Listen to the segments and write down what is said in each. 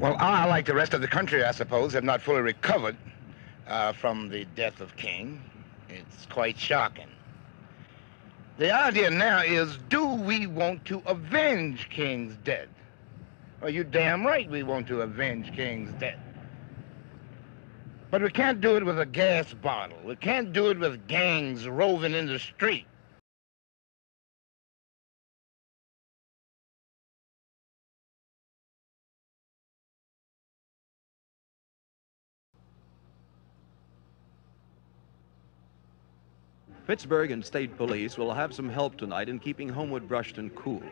Well, I, like the rest of the country, I suppose, have not fully recovered from the death of King. It's quite shocking. The idea now is, do we want to avenge King's death? Well, you're damn right we want to avenge King's death. But we can't do it with a gas bottle. We can't do it with gangs roving in the street. Pittsburgh and state police will have some help tonight in keeping Homewood Brushton cool.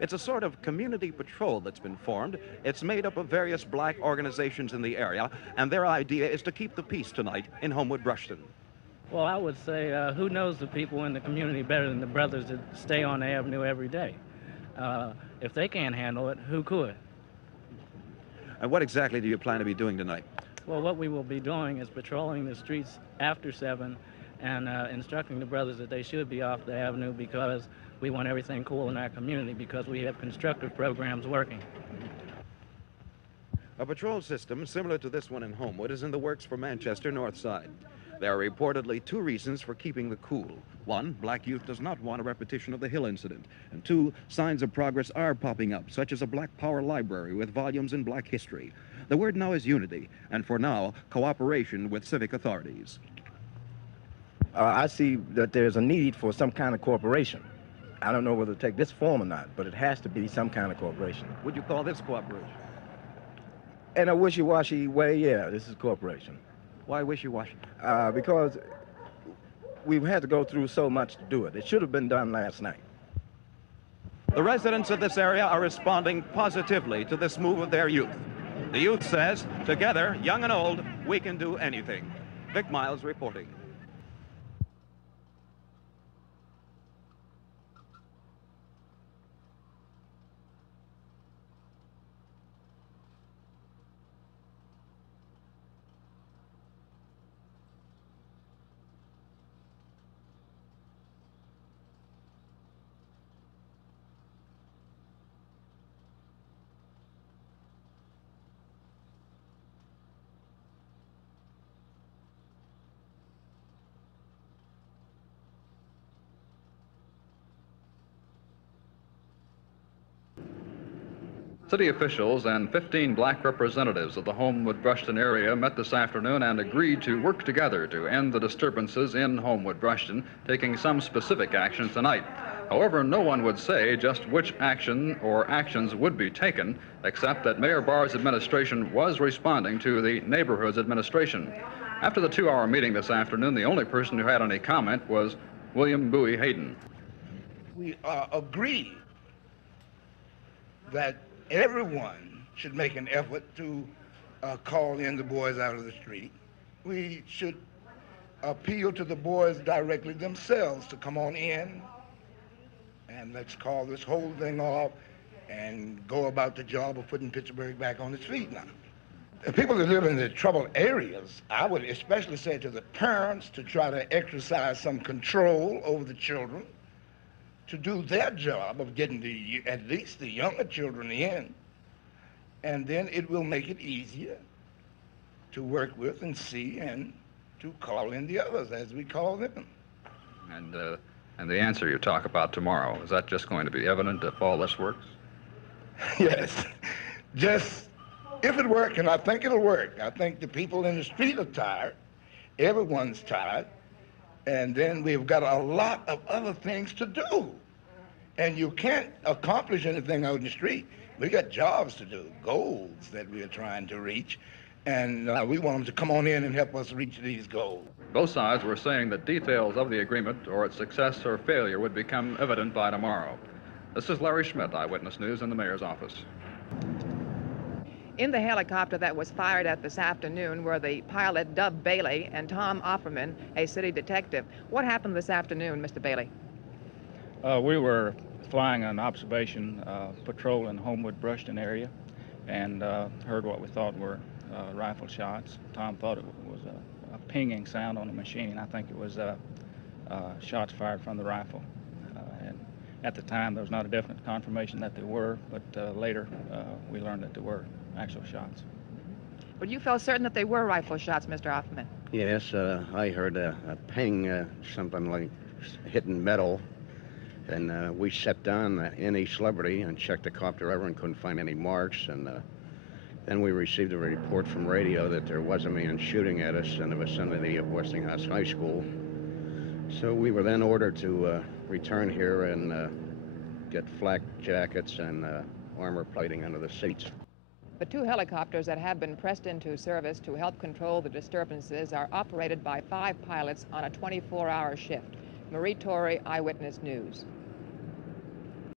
It's a sort of community patrol that's been formed. It's made up of various black organizations in the area, and their idea is to keep the peace tonight in Homewood Brushton. Well, I would say, who knows the people in the community better than the brothers that stay on the avenue every day? If they can't handle it, who could? And what exactly do you plan to be doing tonight? Well, what we will be doing is patrolling the streets after 7 and instructing the brothers that they should be off the avenue because we want everything cool in our community because we have constructive programs working. A patrol system similar to this one in Homewood is in the works for Manchester North Side. There are reportedly 2 reasons for keeping the cool. 1, black youth does not want a repetition of the Hill incident. And 2, signs of progress are popping up, such as a Black Power library with volumes in black history. The word now is unity, and for now, cooperation with civic authorities. I see that there's a need for some kind of cooperation. I don't know whether to take this form or not, but it has to be some kind of cooperation. Would you call this cooperation? In a wishy-washy way, yeah, this is cooperation. Why wishy-washy? Because we've had to go through so much to do it. It should have been done last night. The residents of this area are responding positively to this move of their youth. The youth says, together, young and old, we can do anything. Vic Miles reporting. City officials and 15 black representatives of the Homewood Brushton area met this afternoon and agreed to work together to end the disturbances in Homewood Brushton, taking some specific actions tonight. However, no one would say just which action or actions would be taken, except that Mayor Barr's administration was responding to the neighborhood's administration. After the 2-hour meeting this afternoon, the only person who had any comment was William Bowie Hayden. We agree that everyone should make an effort to call in the boys out of the street. We should appeal to the boys directly themselves to come on in, and let's call this whole thing off and go about the job of putting Pittsburgh back on its feet now. The people that live in the troubled areas, I would especially say to the parents to try to exercise some control over the children, to do their job of getting at least the younger children in, and then it will make it easier to work with and see and to call in the others as we call them. And the answer you talk about tomorrow, is that just going to be evident if all this works? Yes, just if it works, and I think it'll work. I think the people in the street are tired, everyone's tired, and then we've got a lot of other things to do. And you can't accomplish anything out in the street. We got jobs to do, goals that we're trying to reach, and we want them to come on in and help us reach these goals. Both sides were saying that details of the agreement or its success or failure would become evident by tomorrow. This is Larry Schmidt, Eyewitness News in the mayor's office. In the helicopter that was fired at this afternoon were the pilot Dub Bailey and Tom Offerman, a city detective. What happened this afternoon, Mr. Bailey? We were flying an observation patrol in Homewood Brushton area and heard what we thought were rifle shots. Tom thought it was a pinging sound on the machine. I think it was shots fired from the rifle. And at the time, there was not a definite confirmation that there were, but later we learned that there were. actual shots. But you felt certain that they were rifle shots, Mr. Offerman. Yes, I heard a ping, something like hitting metal. And we set down in East Liberty and checked the copter over and couldn't find any marks. And then we received a report from radio that there was a man shooting at us in the vicinity of Westinghouse High School. So we were then ordered to return here and get flak jackets and armor plating under the seats. The 2 helicopters that have been pressed into service to help control the disturbances are operated by 5 pilots on a 24-hour shift. Marie Torrey, Eyewitness News.